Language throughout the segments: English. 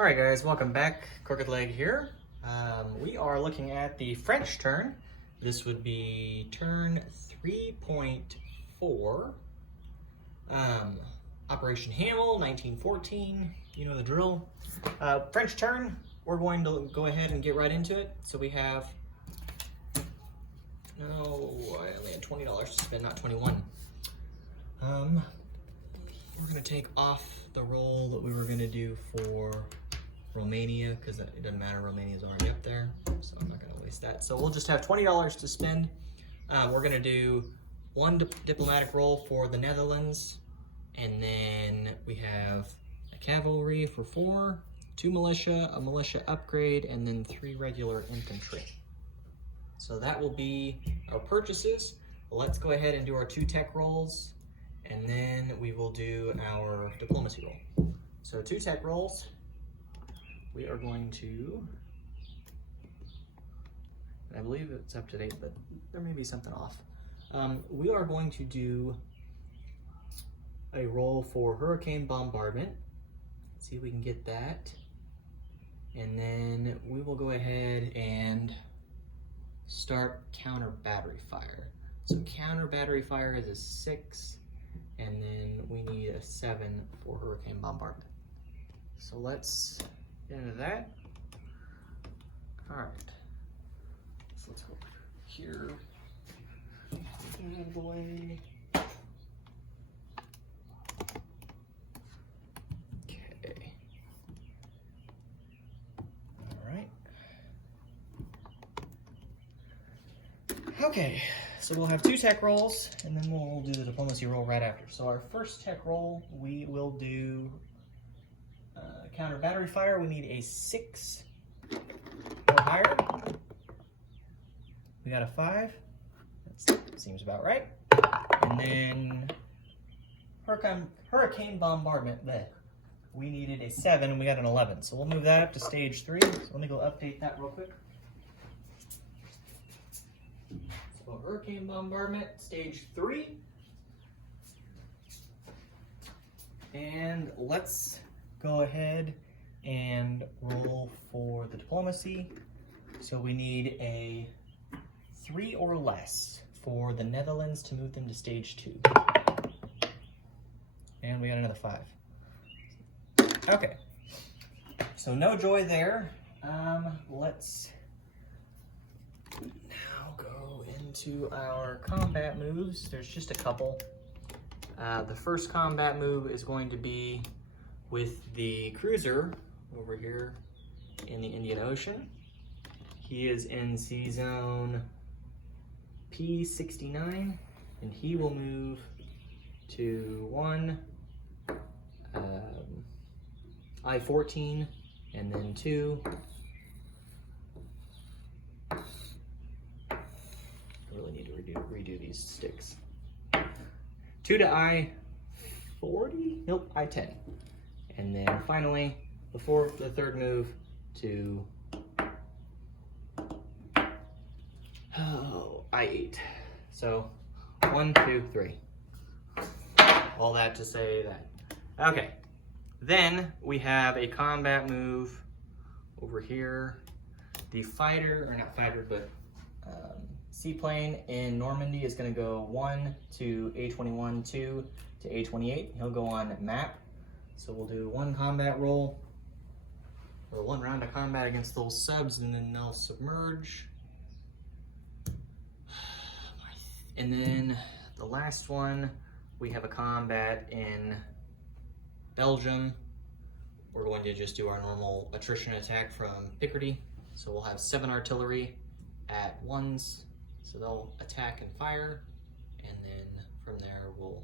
All right, guys, welcome back. Crooked Leg here. We are looking at the French turn. This would be turn 3.4. Operation Hamel, 1914. You know the drill. French turn, we're going to go ahead and get right into it. So we have, I only had $20 to spend, not 21. We're gonna take off the roll that we were gonna do for Romania, because it doesn't matter, Romania's already up there, so I'm not gonna waste that. So we'll just have $20 to spend. We're gonna do one diplomatic roll for the Netherlands, and then we have a cavalry for 4, 2 militia, a militia upgrade, and then 3 regular infantry. So that will be our purchases. Let's go ahead and do our 2 tech rolls, and then we will do our diplomacy roll. So 2 tech rolls. We are going to, I believe it's up to date, but there may be something off. We are going to do a roll for hurricane bombardment. See if we can get that. And then we will go ahead and start counter battery fire. So counter battery fire is a 6, and then we need a 7 for hurricane bombardment. So let's get into that. All right. So let's go here. Get it out of the way. Okay. All right. Okay. So we'll have 2 tech rolls, and then we'll do the diplomacy roll right after. So our first tech roll, we will do counter battery fire. We need a 6 or higher. We got a 5. That seems about right. And then hurricane bombardment. We needed a 7, and we got an 11. So we'll move that up to stage 3. So let me go update that real quick. So hurricane bombardment, stage 3. And let's go ahead and roll for the diplomacy. So we need a 3 or less for the Netherlands to move them to stage 2. And we got another 5. Okay, so no joy there. Let's now go into our combat moves. There's just a couple. The first combat move is going to be with the cruiser over here in the Indian Ocean. He is in sea zone P69, and he will move to 1 I-14, and then 2. I really need to redo these sticks. 2 to I-40? Nope, I-10. And then finally, the 3rd move to I-8. So 1, 2, 3. All that to say that. Okay. Then we have a combat move over here. The fighter, or not fighter, but seaplane in Normandy is going to go 1 to A21, 2 to A28. He'll go on map. So we'll do 1 combat roll, or 1 round of combat against those subs, and then they'll submerge. And then the last one, we have a combat in Belgium. We're going to just do our normal attrition attack from Picardy. So we'll have 7 artillery at 1s. So they'll attack and fire. And then from there, we'll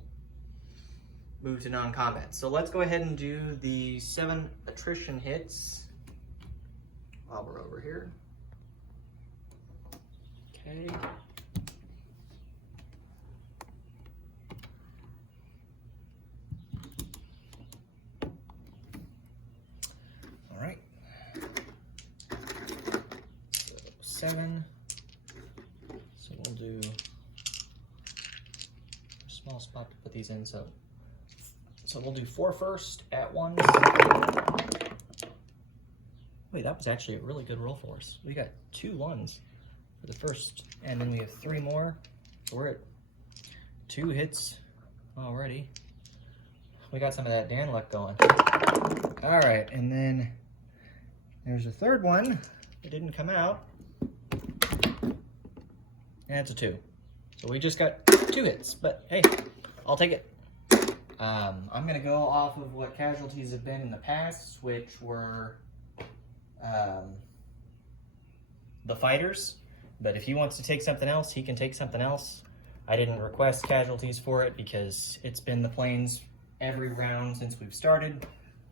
move to non-combat. So let's go ahead and do the 7 attrition hits while we're over here. Okay. All right. So 7. So we'll do a small spot to put these in. So we'll do 4 first at 1. that was actually a really good roll for us. We got 2 1s for the first, and then we have 3 more. So we're at 2 hits already. We got some of that Dan luck going. All right, and then there's a third one that didn't come out. And it's a 2. So we just got 2 hits, but hey, I'll take it. I'm gonna go off of what casualties have been in the past, which were the fighters. But if he wants to take something else, he can take something else. I didn't request casualties for it because it's been the planes every round since we've started.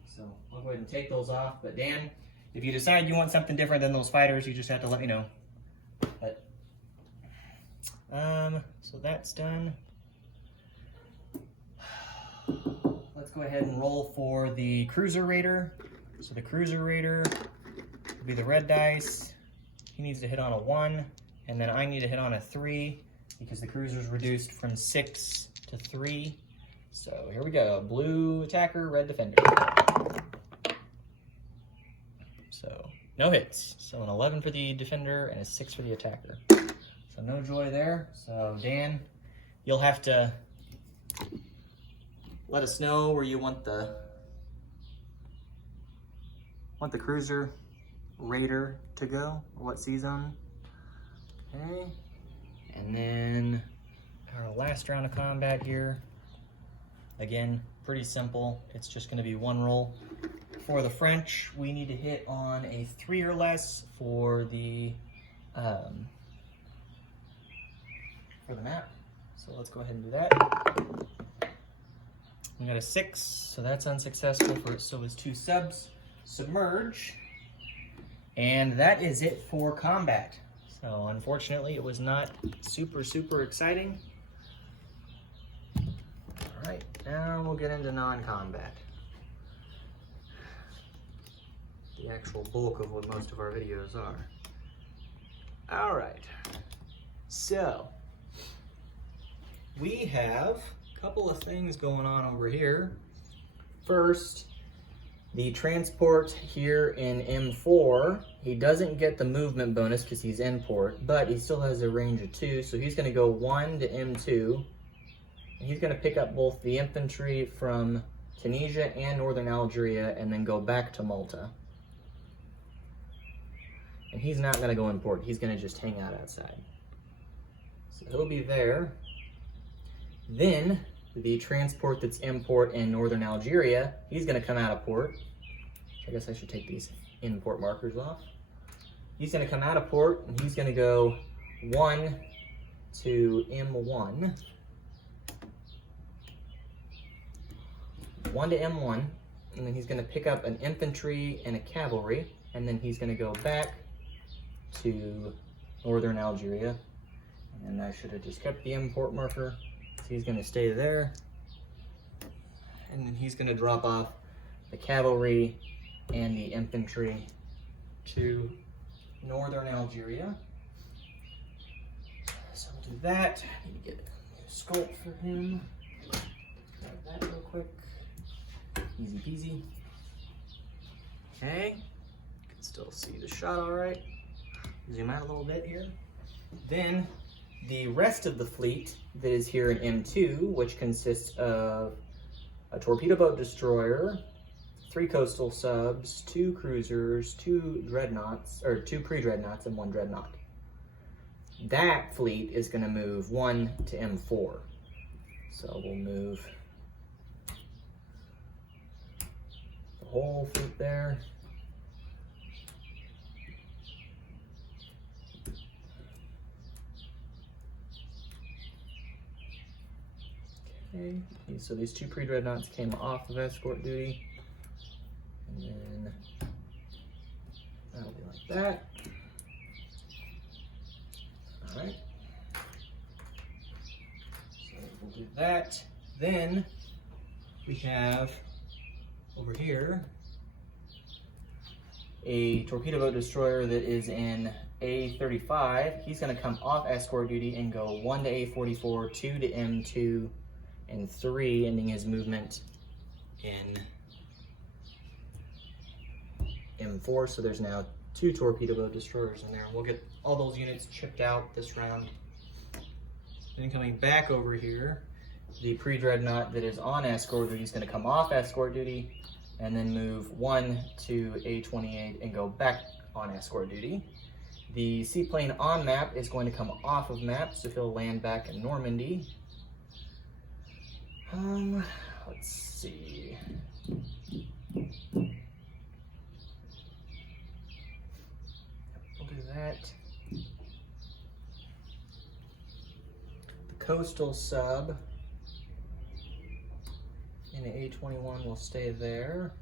So I'll go ahead and take those off. But Dan, if you decide you want something different than those fighters, you just have to let me know. But, so that's done. Let's go ahead and roll for the Cruiser Raider. So the Cruiser Raider will be the red dice. He needs to hit on a 1, and then I need to hit on a 3 because the Cruiser's reduced from 6 to 3. So here we go. Blue attacker, red defender. So no hits. So an 11 for the defender and a 6 for the attacker. So no joy there. So Dan, you'll have to let us know where you want the Cruiser Raider to go, or what sea zone. Okay, and then our last round of combat here. Again, pretty simple. It's just going to be 1 roll. For the French, we need to hit on a 3 or less for the map. So let's go ahead and do that. We got a 6, so that's unsuccessful for it. So is 2 subs. Submerge. And that is it for combat. So unfortunately, it was not super exciting. All right, now we'll get into non-combat. The actual bulk of what most of our videos are. All right, so we have a couple of things going on over here. First, the transport here in M4, he doesn't get the movement bonus because he's import, but he still has a range of 2, so he's going to go 1 to M2. And he's going to pick up both the infantry from Tunisia and Northern Algeria and then go back to Malta. And he's not going to go import, he's going to just hang out outside. So he'll be there. Then the transport that's import in Northern Algeria, he's going to come out of port. I guess I should take these import markers off. He's going to come out of port and he's going to go 1 to M1. 1 to M1, and then he's going to pick up an infantry and a cavalry, and then he's going to go back to Northern Algeria. And I should have just kept the import marker. So he's going to stay there, and then he's going to drop off the cavalry and the infantry to Northern Algeria. So we'll do that. I need to get a new sculpt for him. Grab that real quick. Easy peasy. Okay, you can still see the shot all right. Zoom out a little bit here. Then the rest of the fleet that is here in M2, which consists of a torpedo boat destroyer, 3 coastal subs, 2 cruisers, 2 dreadnoughts, or 2 pre-dreadnoughts and 1 dreadnought. That fleet is going to move 1 to M4. So we'll move the whole fleet there. Okay, so these 2 pre-dreadnoughts came off of escort duty. And then that'll be like that. All right. So we'll do that. Then we have over here a torpedo boat destroyer that is in A35. He's going to come off escort duty and go 1 to A44, 2 to M2, and 3, ending his movement in M4, so there's now 2 torpedo boat destroyers in there. We'll get all those units chipped out this round. Then coming back over here, the pre-dreadnought that is on escort duty is going to come off escort duty and then move 1 to A28 and go back on escort duty. The seaplane on map is going to come off of map, so he'll land back in Normandy. Let's see. We'll do that. The coastal sub in the A21 will stay there.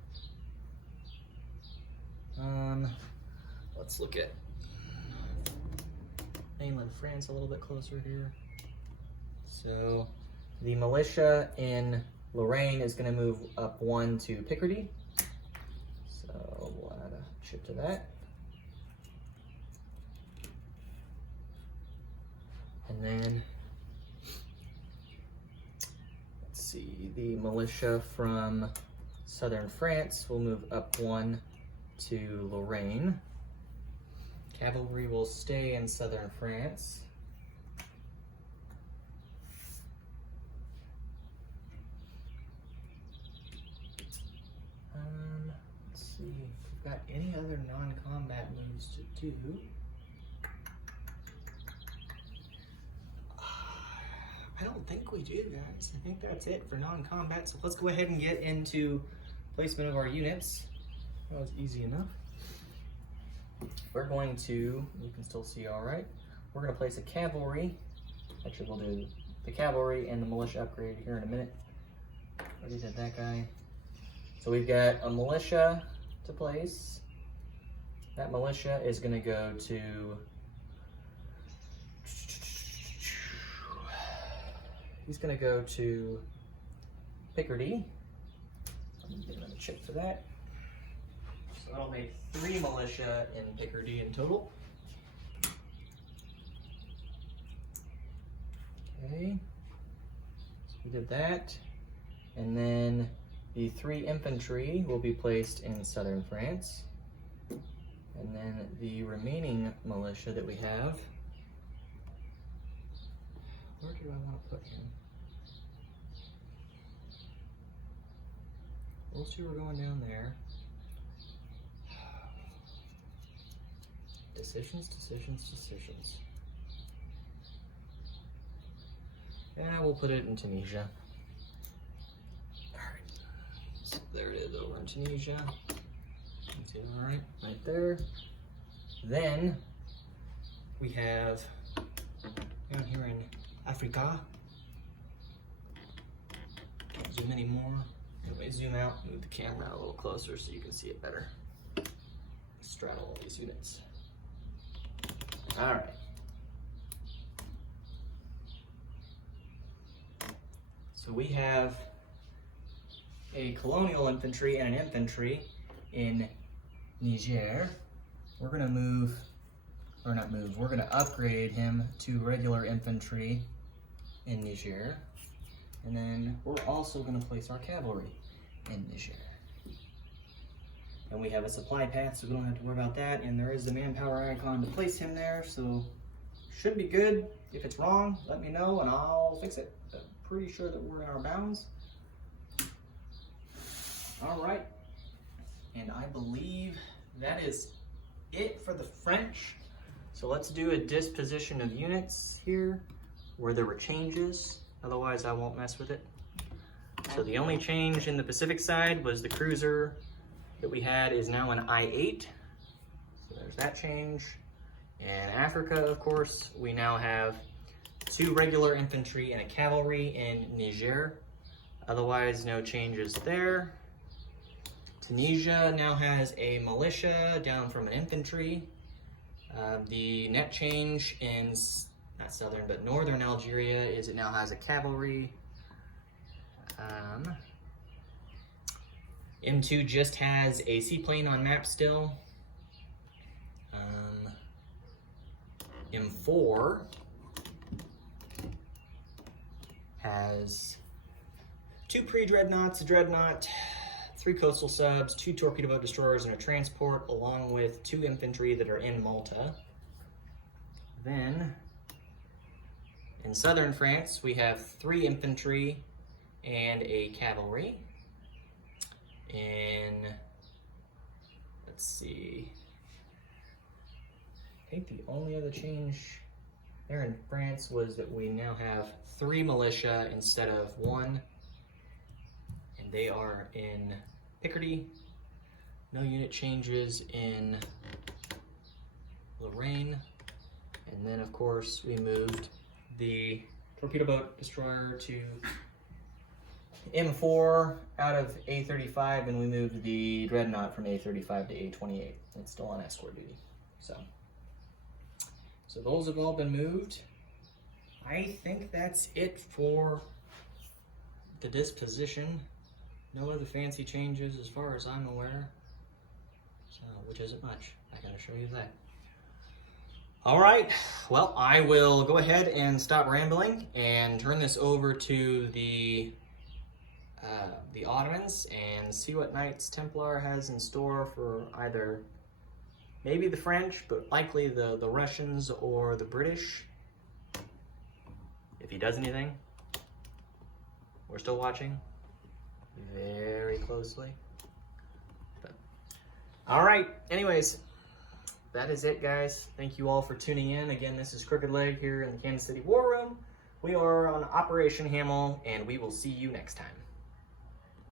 Let's look at mainland France a little bit closer here. So the militia in Lorraine is going to move up 1 to Picardy. So we'll add a chip to that. And then, let's see, the militia from southern France will move up 1 to Lorraine. Cavalry will stay in southern France. Let's see if we've got any other non-combat moves to do. I don't think we do, guys. I think that's it for non-combat. So let's go ahead and get into placement of our units. That was easy enough. We're going to, you can still see all right, we're going to place a cavalry. Actually, we'll do the cavalry and the militia upgrade here in a minute. Already did that guy. So we've got a militia to place. That militia is going to go to, he's going to go to Picardy. I'm going to give him a chip for that. So that'll make 3 militia in Picardy in total. Okay, so we did that. And then the 3 infantry will be placed in southern France. And then the remaining militia that we have, where do I want to put him? Those 2 are going down there. Decisions, decisions, decisions. And I will put it in Tunisia. Alright. So there it is over in Tunisia. Alright, right there. Then we have down here in Africa. Don't zoom anymore. Anyway, zoom out, move the camera a little closer so you can see it better. Straddle all these units. All right. So we have a colonial infantry and an infantry in Niger. We're gonna move, or not move, we're gonna upgrade him to regular infantry in Niger. And then we're also gonna place our cavalry in Niger. And we have a supply path, so we don't have to worry about that. And there is the manpower icon to place him there, so should be good. If it's wrong, let me know and I'll fix it. I'm pretty sure that we're in our bounds. All right, and I believe that is it for the French. So let's do a disposition of units here where there were changes. Otherwise, I won't mess with it. So the only change in the Pacific side was the cruiser that we had is now an I-8. So there's that change. In Africa, of course, we now have 2 regular infantry and a cavalry in Niger. Otherwise, no changes there. Tunisia now has a militia down from an infantry. The net change in, not southern, but northern Algeria is it now has a cavalry. M2 just has a seaplane on map still. M4 has 2 pre-dreadnoughts, a dreadnought, 3 coastal subs, 2 torpedo boat destroyers, and a transport, along with 2 infantry that are in Malta. Then, in southern France, we have 3 infantry and a cavalry. In, let's see, I think the only other change there in France was that we now have 3 militia instead of 1, and they are in Picardy. No unit changes in Lorraine. And then, of course, we moved the torpedo boat destroyer to M4 out of A35, and we moved the dreadnought from A35 to A28. It's still on escort duty. So those have all been moved. I think that's it for the disposition. No other fancy changes as far as I'm aware. So, which isn't much. I gotta show you that. All right, well, I will go ahead and stop rambling and turn this over to the Ottomans and see what Knights Templar has in store for either maybe the French, but likely the Russians or the British. If he does anything, we're still watching very closely. But, all right, anyways, that is it, guys. Thank you all for tuning in. Again, this is Crooked Leg here in the Kansas City War Room. We are on Operation Hamel, and we will see you next time.